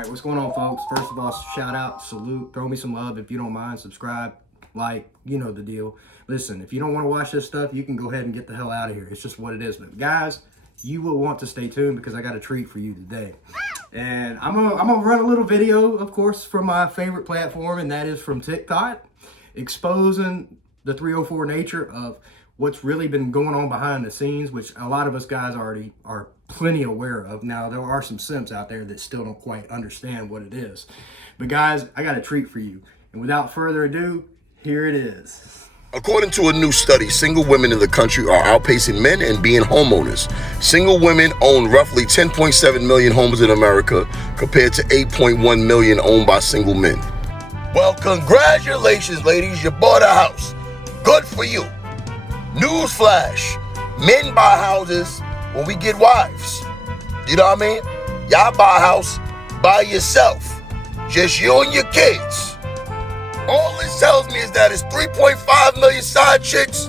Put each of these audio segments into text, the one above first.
right, what's going on, folks? First of all, shout out, salute, throw me some love if you don't mind, subscribe, like, you know the deal. Listen, if you don't want to watch this stuff, you can go ahead and get the hell out of here. It's just what it is. But guys, you will want to stay tuned because I got a treat for you today. And I'm gonna run a little video, of course, from my favorite platform, and that is from TikTok, exposing the 304 nature of what's really been going on behind the scenes, which a lot of us guys already are plenty aware of. Now, there are some simps out there that still don't quite understand what it is. But guys, I got a treat for you. And without further ado, here it is. According to a new study, single women in the country are outpacing men in being homeowners. Single women own roughly 10.7 million homes in America compared to 8.1 million owned by single men. Well, congratulations, ladies, you bought a house. Good for you. Newsflash, men buy houses when we get wives. You know what I mean? Y'all buy a house by yourself, just you and your kids. All this tells me is that it's 3.5 million side chicks,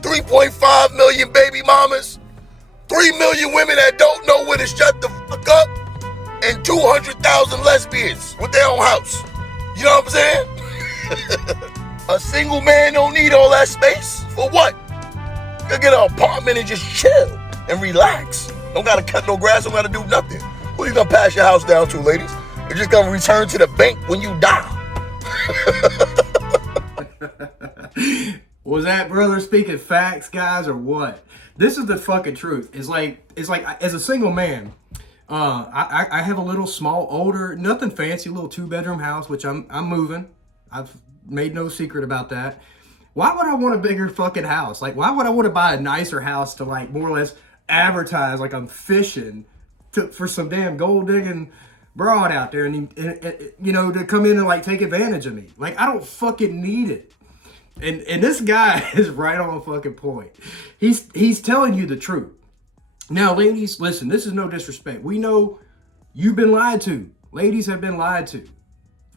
3.5 million baby mamas, 3 million women that don't know when to shut the fuck up, and 200,000 lesbians with their own house. You know what I'm saying? A single man don't need all that space. For what? You gotta get an apartment and just chill and relax. Don't gotta cut no grass, don't gotta do nothing. Who you gonna pass your house down to, ladies? You're just gonna return to the bank when you die. Was that brother speaking facts, guys, or what? This is the fucking truth. It's like as a single man, I have a little small, older, nothing fancy, little 2-bedroom house, which I'm moving. I've made no secret about that. Why would I want a bigger fucking house? Like, why would I want to buy a nicer house to, like, more or less advertise like I'm fishing for some damn gold digging broad out there and you know, to come in and like take advantage of me? Like, I don't fucking need it. And this guy is right on fucking point. He's telling you the truth. Now, ladies, listen, this is no disrespect. We know you've been lied to. Ladies have been lied to.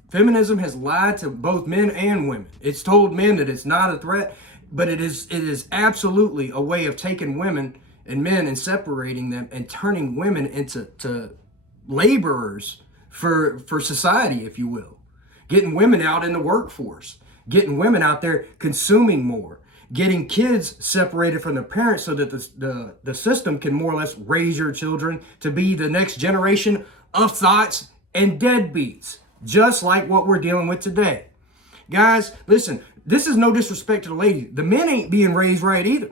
Feminism has lied to both men and women. It's told men that it's not a threat, but it is absolutely a way of taking women and men and separating them and turning women into laborers for society, if you will. Getting women out in the workforce, getting women out there consuming more, getting kids separated from their parents so that the system can more or less raise your children to be the next generation of thoughts and deadbeats, just like what we're dealing with today. Guys, listen, this is no disrespect to the ladies. The men ain't being raised right either.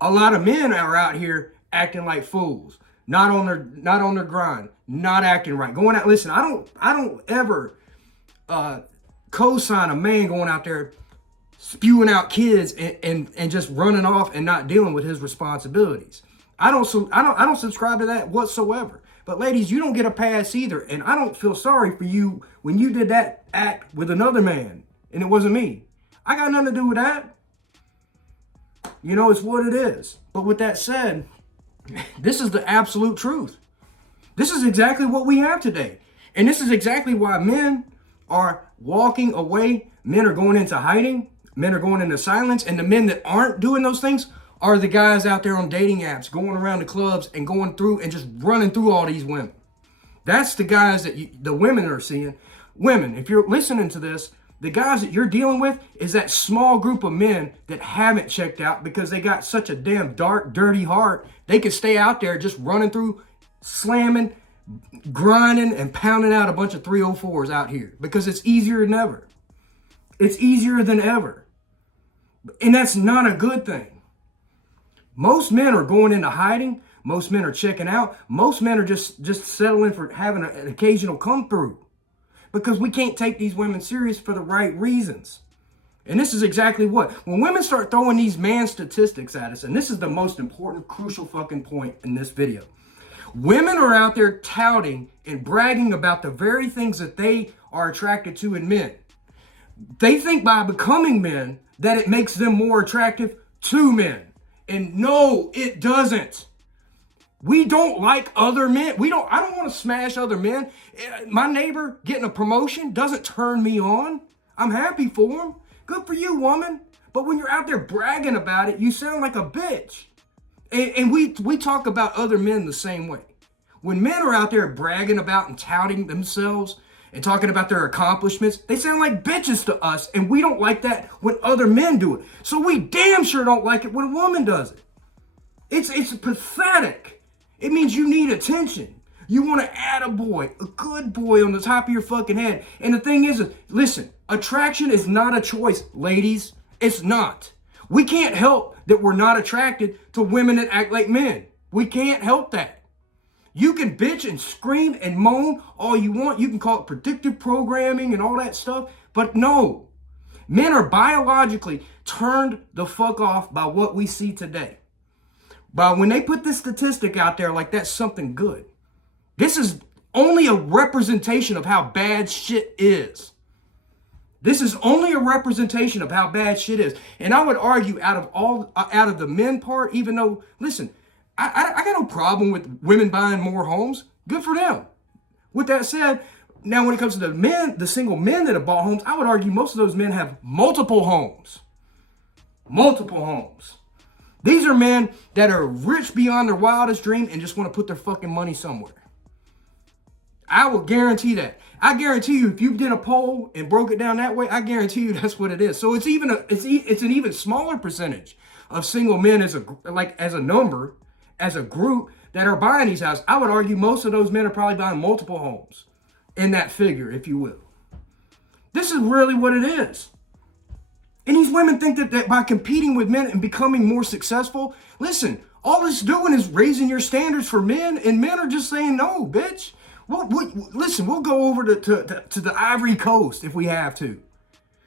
A lot of men are out here acting like fools, not on their grind, not acting right, going out. Listen, I don't ever co-sign a man going out there spewing out kids and just running off and not dealing with his responsibilities. I don't subscribe to that whatsoever. But ladies, you don't get a pass either, and I don't feel sorry for you when you did that act with another man and it wasn't me. I got nothing to do with that. You know, it's what it is. But with that said, this is the absolute truth. This is exactly what we have today. And this is exactly why men are walking away. Men are going into hiding. Men are going into silence. And the men that aren't doing those things are the guys out there on dating apps, going around the clubs and going through and just running through all these women. That's the guys that the women are seeing. Women, if you're listening to this, the guys that you're dealing with is that small group of men that haven't checked out because they got such a damn dark, dirty heart. They could stay out there just running through, slamming, grinding, and pounding out a bunch of 304s out here because it's easier than ever. It's easier than ever. And that's not a good thing. Most men are going into hiding. Most men are checking out. Most men are just settling for having an occasional come through because we can't take these women serious for the right reasons. And this is exactly what, when women start throwing these man statistics at us, and this is the most important, crucial fucking point in this video. Women are out there touting and bragging about the very things that they are attracted to in men. They think by becoming men that it makes them more attractive to men. And no, it doesn't. We don't like other men. I don't want to smash other men. My neighbor getting a promotion doesn't turn me on. I'm happy for him. Good for you, woman. But when you're out there bragging about it, you sound like a bitch. And we talk about other men the same way. When men are out there bragging about and touting themselves and talking about their accomplishments, they sound like bitches to us, and we don't like that when other men do it. So we damn sure don't like it when a woman does it. It's pathetic. It means you need attention. You want to add a boy, a good boy on the top of your fucking head. And the thing is, listen, attraction is not a choice, ladies. It's not. We can't help that we're not attracted to women that act like men. We can't help that. You can bitch and scream and moan all you want. You can call it predictive programming and all that stuff. But no, men are biologically turned the fuck off by what we see today. But when they put this statistic out there like that's something good, this is only a representation of how bad shit is. This is only a representation of how bad shit is. And I would argue out of the men part, even though, listen, I got no problem with women buying more homes. Good for them. With that said, now when it comes to the men, the single men that have bought homes, I would argue most of those men have multiple homes. Multiple homes. These are men that are rich beyond their wildest dream and just want to put their fucking money somewhere. I will guarantee that. I guarantee you, if you did a poll and broke it down that way, I guarantee you that's what it is. So it's an even smaller percentage of single men as a number, as a group that are buying these houses. I would argue most of those men are probably buying multiple homes in that figure, if you will. This is really what it is. And these women think that by competing with men and becoming more successful, listen, all it's doing is raising your standards for men, and men are just saying, no, bitch. Listen, we'll go over to the Ivory Coast if we have to.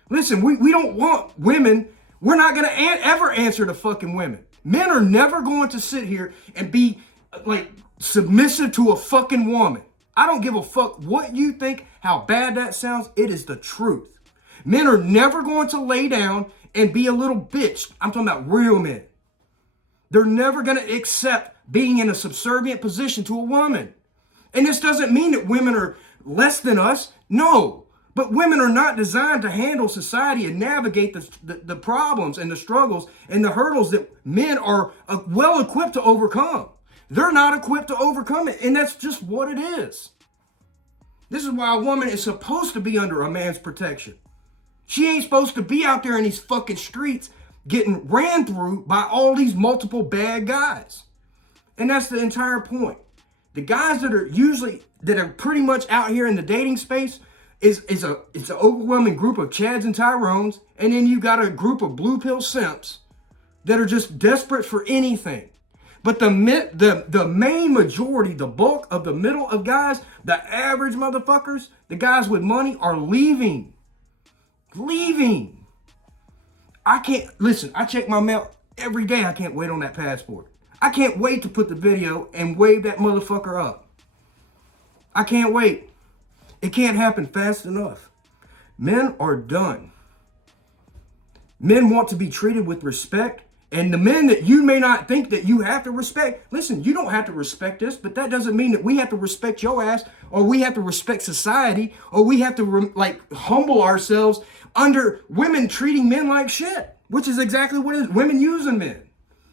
Listen, we don't want women. We're not going to ever answer to fucking women. Men are never going to sit here and be like submissive to a fucking woman. I don't give a fuck what you think, how bad that sounds. It is the truth. Men are never going to lay down and be a little bitch. I'm talking about real men. They're never going to accept being in a subservient position to a woman. And this doesn't mean that women are less than us. No. But women are not designed to handle society and navigate the problems and the struggles and the hurdles that men are well equipped to overcome. They're not equipped to overcome it. And that's just what it is. This is why a woman is supposed to be under a man's protection. She ain't supposed to be out there in these fucking streets getting ran through by all these multiple bad guys. And that's the entire point. The guys that are pretty much out here in the dating space it's an overwhelming group of Chads and Tyrones, and then you got a group of blue pill simps that are just desperate for anything. But the main majority, the bulk of the middle of guys, the average motherfuckers, the guys with money are leaving. I can't, listen, I check my mail every day. I can't wait on that passport. I can't wait to put the video and wave that motherfucker up. I can't wait. It can't happen fast enough. Men are done. Men want to be treated with respect. And the men that you may not think that you have to respect, listen, you don't have to respect us, but that doesn't mean that we have to respect your ass, or we have to respect society, or we have to humble ourselves under women treating men like shit, which is exactly what it is. Women using men.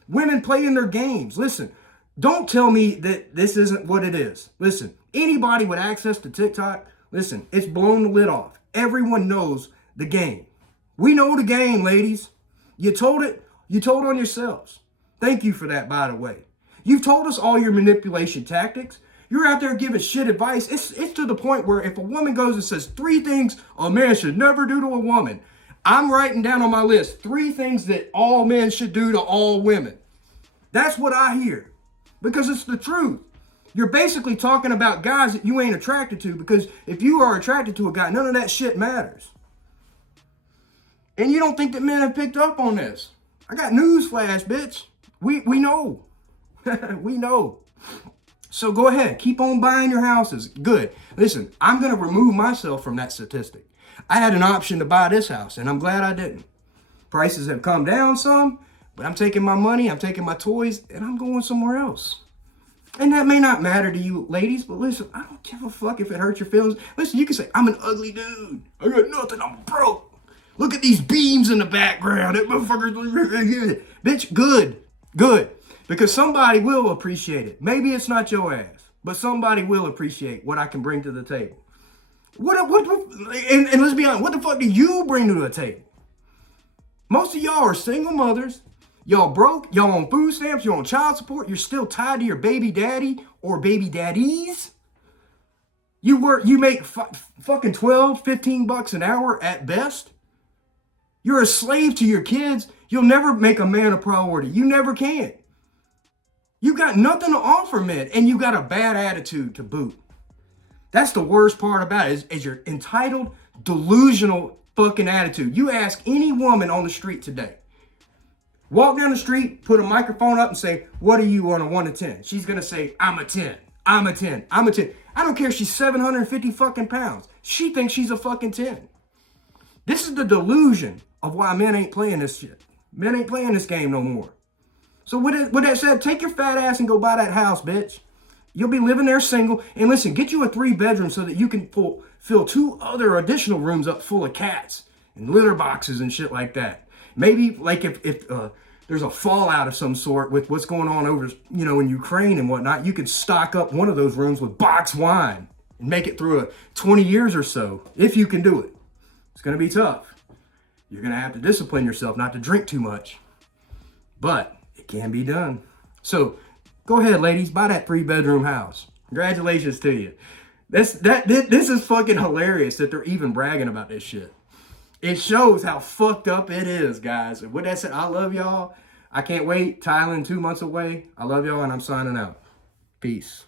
Women playing their games. Listen, don't tell me that this isn't what it is. Listen, anybody with access to TikTok, listen, it's blown the lid off. Everyone knows the game. We know the game, ladies. You told it. You told on yourselves. Thank you for that, by the way. You've told us all your manipulation tactics. You're out there giving shit advice. It's to the point where if a woman goes and says 3 things a man should never do to a woman, I'm writing down on my list 3 things that all men should do to all women. That's what I hear, because it's the truth. You're basically talking about guys that you ain't attracted to, because if you are attracted to a guy, none of that shit matters. And you don't think that men have picked up on this. I got news flash, bitch. We know. We know. So go ahead. Keep on buying your houses. Good. Listen, I'm going to remove myself from that statistic. I had an option to buy this house, and I'm glad I didn't. Prices have come down some, but I'm taking my money, I'm taking my toys, and I'm going somewhere else. And that may not matter to you ladies, but listen, I don't give a fuck if it hurts your feelings. Listen, you can say, I'm an ugly dude. I got nothing. I'm broke. Look at these beams in the background. That motherfucker. Bitch, good. Because somebody will appreciate it. Maybe it's not your ass. but somebody will appreciate what I can bring to the table. And let's be honest, what the fuck do you bring to the table? Most of y'all are single mothers. Y'all broke. Y'all on food stamps. You're on child support. You're still tied to your baby daddy or baby daddies. You make fucking 12, 15 bucks an hour at best. You're a slave to your kids. You'll never make a man a priority. You never can. You got nothing to offer men, and you got a bad attitude to boot. That's the worst part about it, is your entitled, delusional fucking attitude. You ask any woman on the street today, walk down the street, put a microphone up and say, what are you on a 1 to 10? She's going to say, I'm a 10. I'm a 10. I'm a 10. I don't care if she's 750 fucking pounds. She thinks she's a fucking 10. This is the delusion of why men ain't playing this shit. Men ain't playing this game no more. So with that said, take your fat ass and go buy that house, bitch. You'll be living there single. And listen, get you a 3-bedroom so that you can fill 2 other additional rooms up full of cats and litter boxes and shit like that. Maybe like if there's a fallout of some sort with what's going on over, in Ukraine and whatnot, you could stock up one of those rooms with boxed wine and make it through 20 years or so, if you can do it. It's going to be tough. You're going to have to discipline yourself not to drink too much. But it can be done. So go ahead, ladies, buy that 3-bedroom house. Congratulations to you. This is fucking hilarious that they're even bragging about this shit. It shows how fucked up it is, guys. And with that said, I love y'all. I can't wait. Thailand 2 months away. I love y'all, and I'm signing out. Peace.